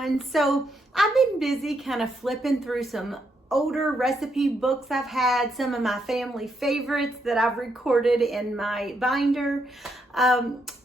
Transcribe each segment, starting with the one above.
everyone. So I've been busy kind of flipping through some older recipe books I've had, some of my family favorites that I've recorded in my binder.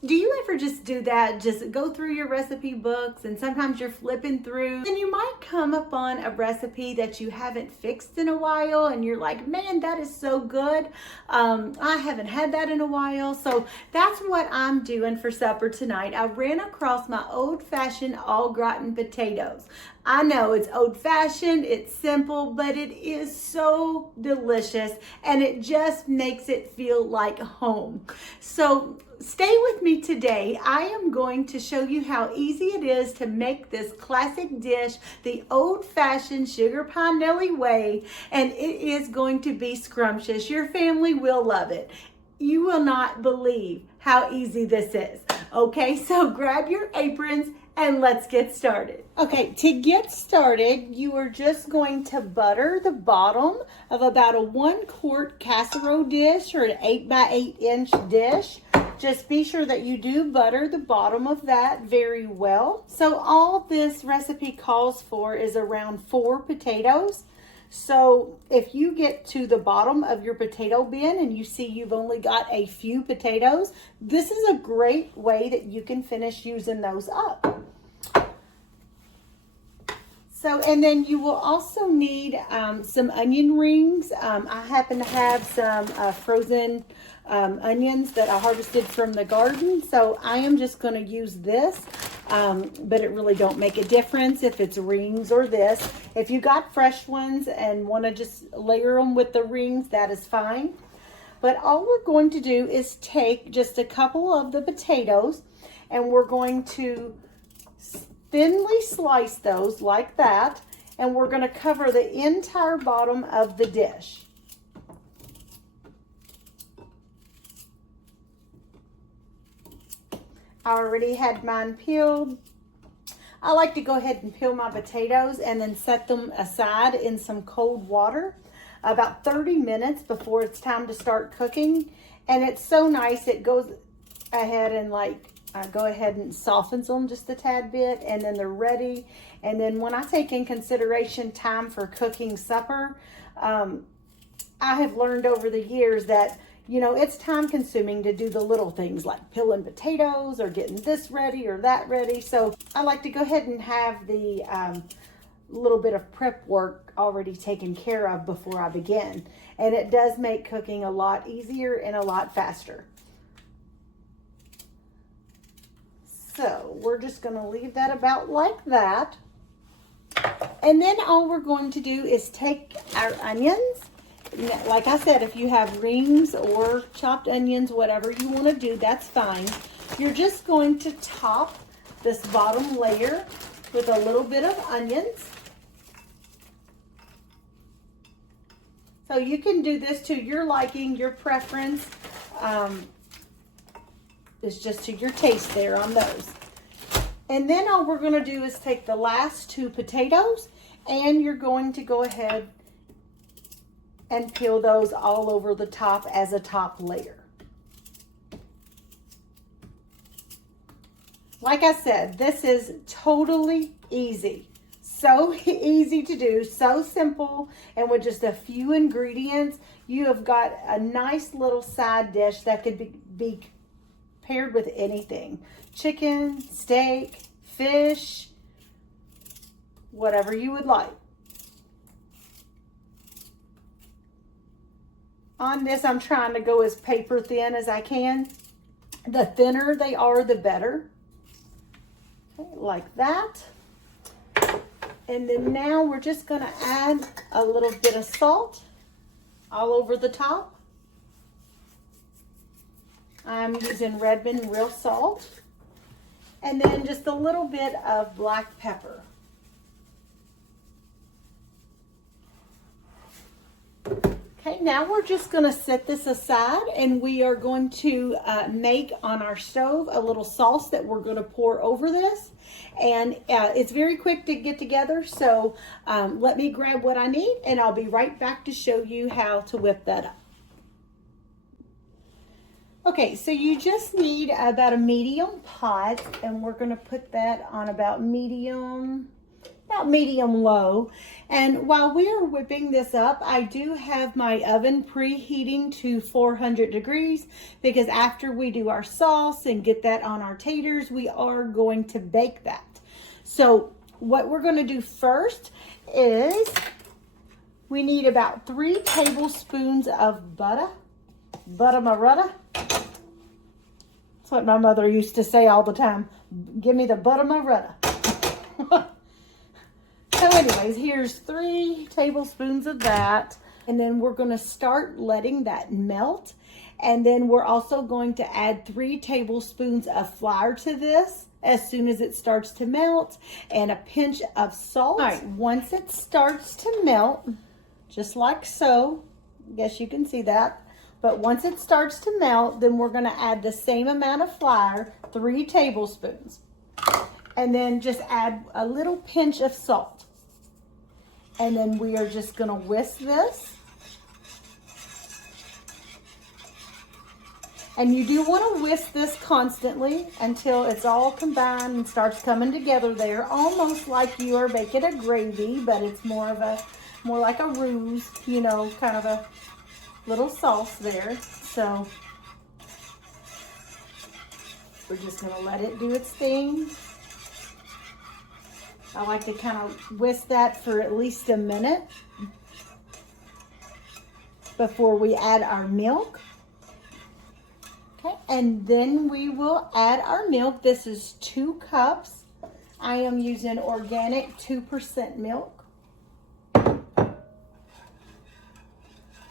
Do you ever just do that? Just go through your recipe books and sometimes you're flipping through and you might come upon a recipe that you haven't fixed in a while and you're like, man, that is so good. I haven't had that in a while. So that's what I'm doing for supper tonight. I ran across my old-fashioned Au-Gratin potatoes. I know it's old-fashioned, it's simple, but it is so delicious and it just makes it feel like home. So stay with me today. I am going to show you how easy it is to make this classic dish the old-fashioned Sugarpienellie way, and it is going to be scrumptious. Your family will love it. You will not believe how easy this is. Okay, so grab your aprons and let's get started. Okay, to get started, you are just going to butter the bottom of about a 1-quart casserole dish or an 8 by 8 inch dish. Just be sure that you do butter the bottom of that very well. So all this recipe calls for is around 4 potatoes. So if you get to the bottom of your potato bin and you see you've only got a few potatoes, this is a great way that you can finish using those up. So, and then you will also need some onion rings. I happen to have some frozen onions that I harvested from the garden. So I am just going to use this, but it really don't make a difference if it's rings or this. If you got fresh ones and want to just layer them with the rings, that is fine. But all we're going to do is take just a couple of the potatoes and we're going to thinly slice those like that, and we're going to cover the entire bottom of the dish. I already had mine peeled. I like to go ahead and peel my potatoes and then set them aside in some cold water about 30 minutes before it's time to start cooking. And it's so nice, it goes ahead and go ahead and softens them just a tad bit, and then they're ready. And then when I take in consideration time for cooking supper, I have learned over the years that, you know, it's time consuming to do the little things like peeling potatoes or getting this ready or that ready. So I like to go ahead and have the little bit of prep work already taken care of before I begin. And it does make cooking a lot easier and a lot faster. So we're just going to leave that about like that. And then all we're going to do is take our onions. Like I said, if you have rings or chopped onions, whatever you want to do, that's fine. You're just going to top this bottom layer with a little bit of onions. So you can do this to your liking, your preference. It's just to your taste there on those. And then all we're going to do is take the last 2 potatoes and you're going to go ahead and peel those all over the top as a top layer. Like I said, this is totally easy. So easy to do, so simple, and with just a few ingredients, you have got a nice little side dish that could be paired with anything. Chicken, steak, fish, whatever you would like. On this, I'm trying to go as paper thin as I can. The thinner they are, the better. Okay, like that. And then now we're just going to add a little bit of salt all over the top. I'm using Redmond real salt. And then just a little bit of black pepper. Okay, now we're just going to set this aside and we are going to make on our stove a little sauce that we're going to pour over this. And it's very quick to get together, so let me grab what I need and I'll be right back to show you how to whip that up. Okay, so you just need about a medium pot, and we're gonna put that on about medium low. And while we are whipping this up, I do have my oven preheating to 400 degrees because after we do our sauce and get that on our taters, we are going to bake that. So what we're gonna do first is we need about 3 tablespoons of butter. Butter. That's what my mother used to say all the time. Give me the butter. So anyways, here's 3 tablespoons of that. And then we're going to start letting that melt. And then we're also going to add 3 tablespoons of flour to this as soon as it starts to melt, and a pinch of salt. All right, once it starts to melt, just like so, I guess you can see that. But once it starts to melt, then we're gonna add the same amount of flour, 3 tablespoons. And then just add a little pinch of salt. And then we are just gonna whisk this. And you do wanna whisk this constantly until it's all combined and starts coming together there, almost like you are making a gravy, but it's more like a roux, you know, kind of a little sauce there. So we're just gonna let it do its thing. I like to kind of whisk that for at least a minute before we add our milk. Okay, and then we will add our milk. This is 2 cups. I am using organic 2% milk.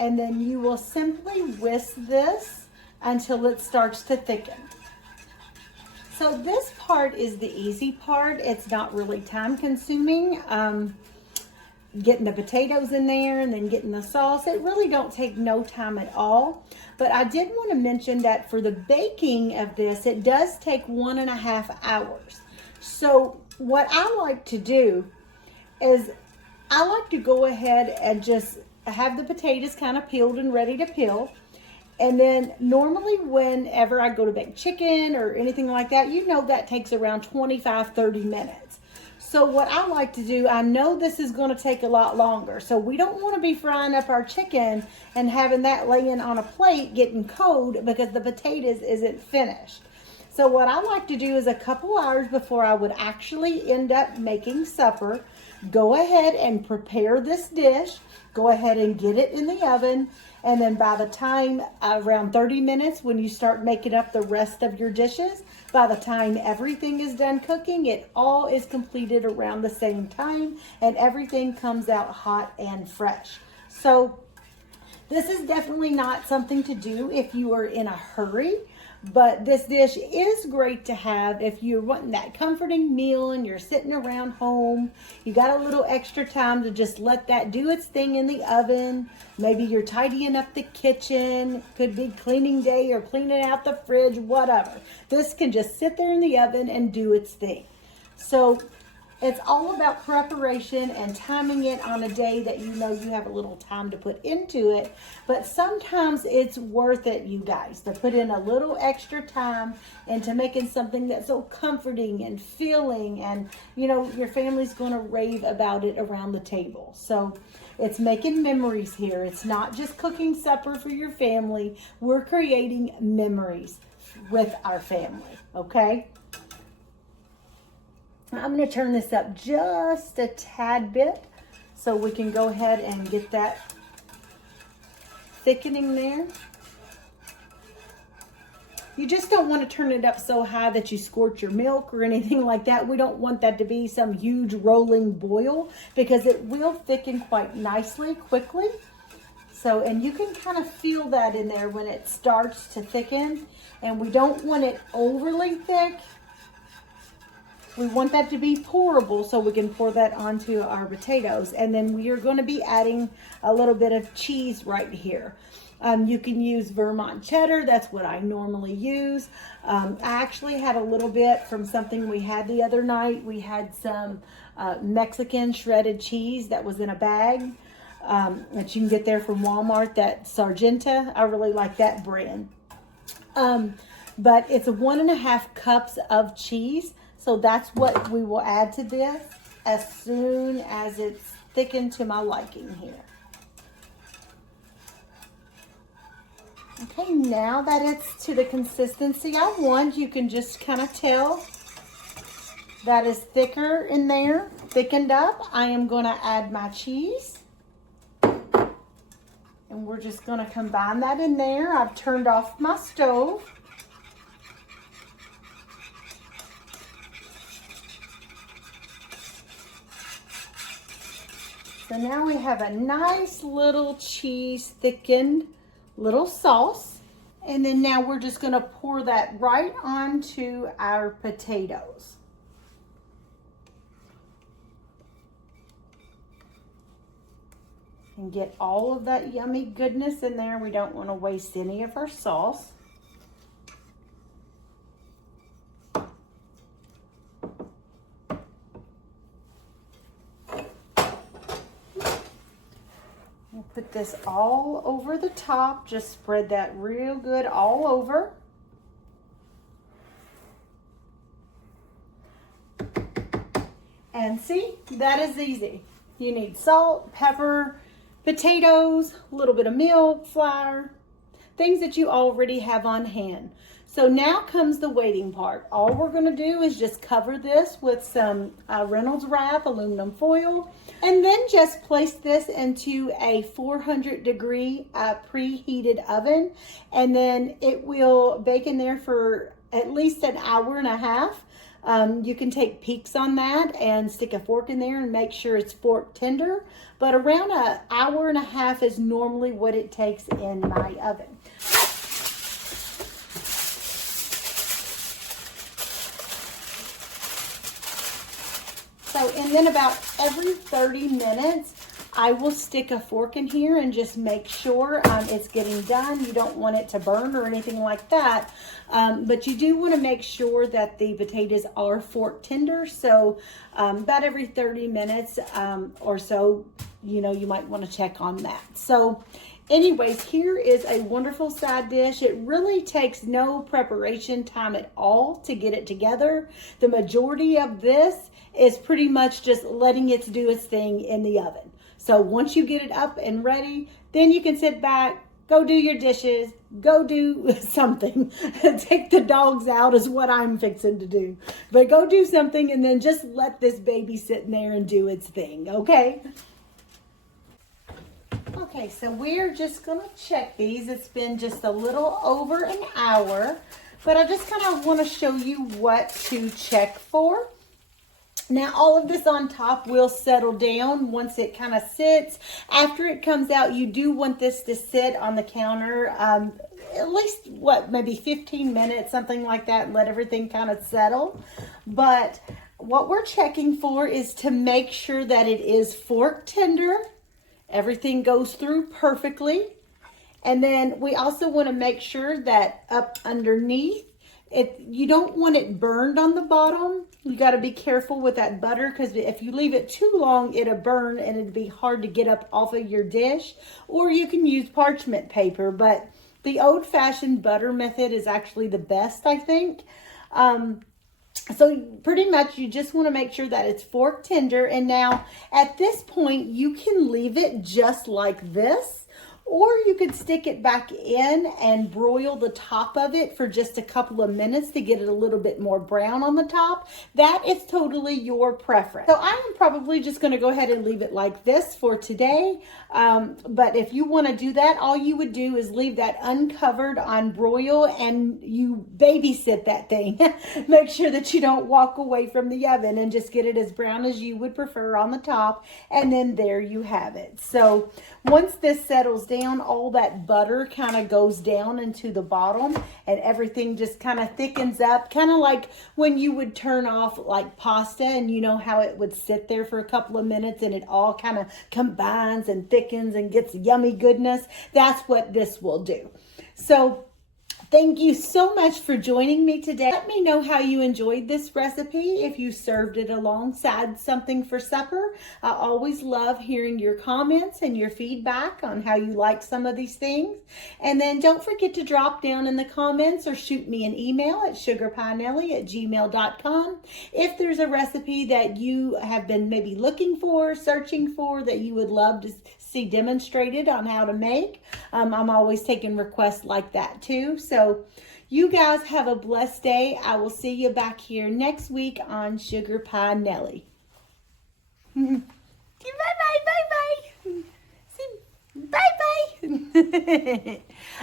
And then you will simply whisk this until it starts to thicken. So this part is the easy part. It's not really time consuming. Getting the potatoes in there and then getting the sauce, it really don't take no time at all. But I did want to mention that for the baking of this, it does take 1.5 hours. So what I like to do is I like to go ahead and just have the potatoes kind of peeled and ready to peel. And then normally whenever I go to bake chicken or anything like that, you know that takes around 25-30 minutes. So what I like to do, I know this is going to take a lot longer. So we don't want to be frying up our chicken and having that laying on a plate getting cold because the potatoes isn't finished. So what I like to do is a couple hours before I would actually end up making supper, go ahead and prepare this dish. Go ahead and get it in the oven, and then by the time around 30 minutes when you start making up the rest of your dishes, by the time everything is done cooking, it all is completed around the same time and everything comes out hot and fresh. So this is definitely not something to do if you are in a hurry. But this dish is great to have if you're wanting that comforting meal and you're sitting around home. You got a little extra time to just let that do its thing in the oven. Maybe you're tidying up the kitchen. Could be cleaning day or cleaning out the fridge, whatever. This can just sit there in the oven and do its thing. So it's all about preparation and timing it on a day that you know you have a little time to put into it. But sometimes it's worth it, you guys, to put in a little extra time into making something that's so comforting and filling, and you know your family's going to rave about it around the table. So it's making memories here. It's not just cooking supper for your family. We're creating memories with our family, okay? I'm going to turn this up just a tad bit so we can go ahead and get that thickening there. You just don't want to turn it up so high that you scorch your milk or anything like that. We don't want that to be some huge rolling boil because it will thicken quite nicely quickly. So, and you can kind of feel that in there when it starts to thicken, and we don't want it overly thick. We want that to be pourable so we can pour that onto our potatoes. And then we are going to be adding a little bit of cheese right here. You can use Vermont cheddar. That's what I normally use. I actually had a little bit from something we had the other night. We had some Mexican shredded cheese that was in a bag that you can get there from Walmart, that Sargenta. I really like that brand. But it's 1.5 cups of cheese. So that's what we will add to this as soon as it's thickened to my liking here. Okay, now that it's to the consistency I want, you can just kind of tell that is thicker in there, thickened up. I am going to add my cheese. And we're just going to combine that in there. I've turned off my stove. So now we have a nice little cheese thickened little sauce. And then now we're just going to pour that right onto our potatoes. And get all of that yummy goodness in there. We don't want to waste any of our sauce. We'll put this all over the top. Just spread that real good all over. And see, that is easy. You need salt, pepper, potatoes, a little bit of milk, flour, things that you already have on hand. So now comes the waiting part. All we're going to do is just cover this with some Reynolds wrap, aluminum foil, and then just place this into a 400-degree preheated oven, and then it will bake in there for at least an hour and a half. You can take peeks on that and stick a fork in there and make sure it's fork tender. But around an hour and a half is normally what it takes in my oven. So, and then about every 30 minutes, I will stick a fork in here and just make sure it's getting done. You don't want it to burn or anything like that. But you do want to make sure that the potatoes are fork tender. So about every 30 minutes or so, you know, you might want to check on that. So anyways, here is a wonderful side dish. It really takes no preparation time at all to get it together. The majority of this is pretty much just letting it do its thing in the oven. So once you get it up and ready, then you can sit back, go do your dishes, go do something. Take the dogs out is what I'm fixing to do. But go do something and then just let this baby sit in there and do its thing, okay? Okay, so we're just going to check these. It's been just a little over an hour, but I just kind of want to show you what to check for. Now, all of this on top will settle down once it kind of sits. After it comes out, you do want this to sit on the counter at least, maybe 15 minutes, something like that, and let everything kind of settle. But what we're checking for is to make sure that it is fork tender. Everything goes through perfectly. And then we also want to make sure that up underneath, you don't want it burned on the bottom. You got to be careful with that butter, because if you leave it too long, it'll burn and it'd be hard to get up off of your dish. Or you can use parchment paper, but the old-fashioned butter method is actually the best, I think. So pretty much you just want to make sure that it's fork tender. And now at this point, you can leave it just like this. Or you could stick it back in and broil the top of it for just a couple of minutes to get it a little bit more brown on the top. That is totally your preference. So I am probably just going to go ahead and leave it like this for today. But if you want to do that, all you would do is leave that uncovered on broil and you babysit that thing. Make sure that you don't walk away from the oven and just get it as brown as you would prefer on the top. And then there you have it. So once this settles down, all that butter kind of goes down into the bottom and everything just kind of thickens up, kind of like when you would turn off like pasta, and you know how it would sit there for a couple of minutes and it all kind of combines and thickens and gets yummy goodness. That's what this will do. So Thank you so much for joining me today. Let me know how you enjoyed this recipe, if you served it alongside something for supper. I always love hearing your comments and your feedback on how you like some of these things. And then don't forget to drop down in the comments or shoot me an email at sugarpienellie@gmail.com if there's a recipe that you have been maybe looking for, searching for, that you would love to see demonstrated on how to make. I'm always taking requests like that too. So you guys have a blessed day. I will see you back here next week on Sugar Pie Nellie. Bye bye. Bye.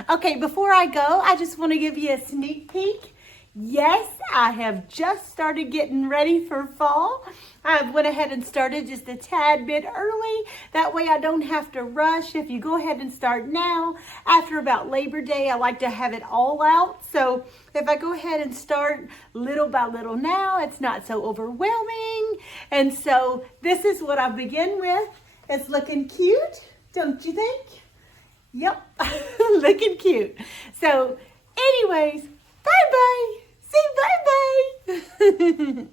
Okay, before I go, I just want to give you a sneak peek. Yes, I have just started getting ready for fall. I went ahead and started just a tad bit early. That way I don't have to rush. If you go ahead and start now, after about Labor Day, I like to have it all out. So if I go ahead and start little by little now, it's not so overwhelming. And so this is what I begin with. It's looking cute, don't you think? Yep, looking cute. So anyways, bye-bye. Say bye-bye.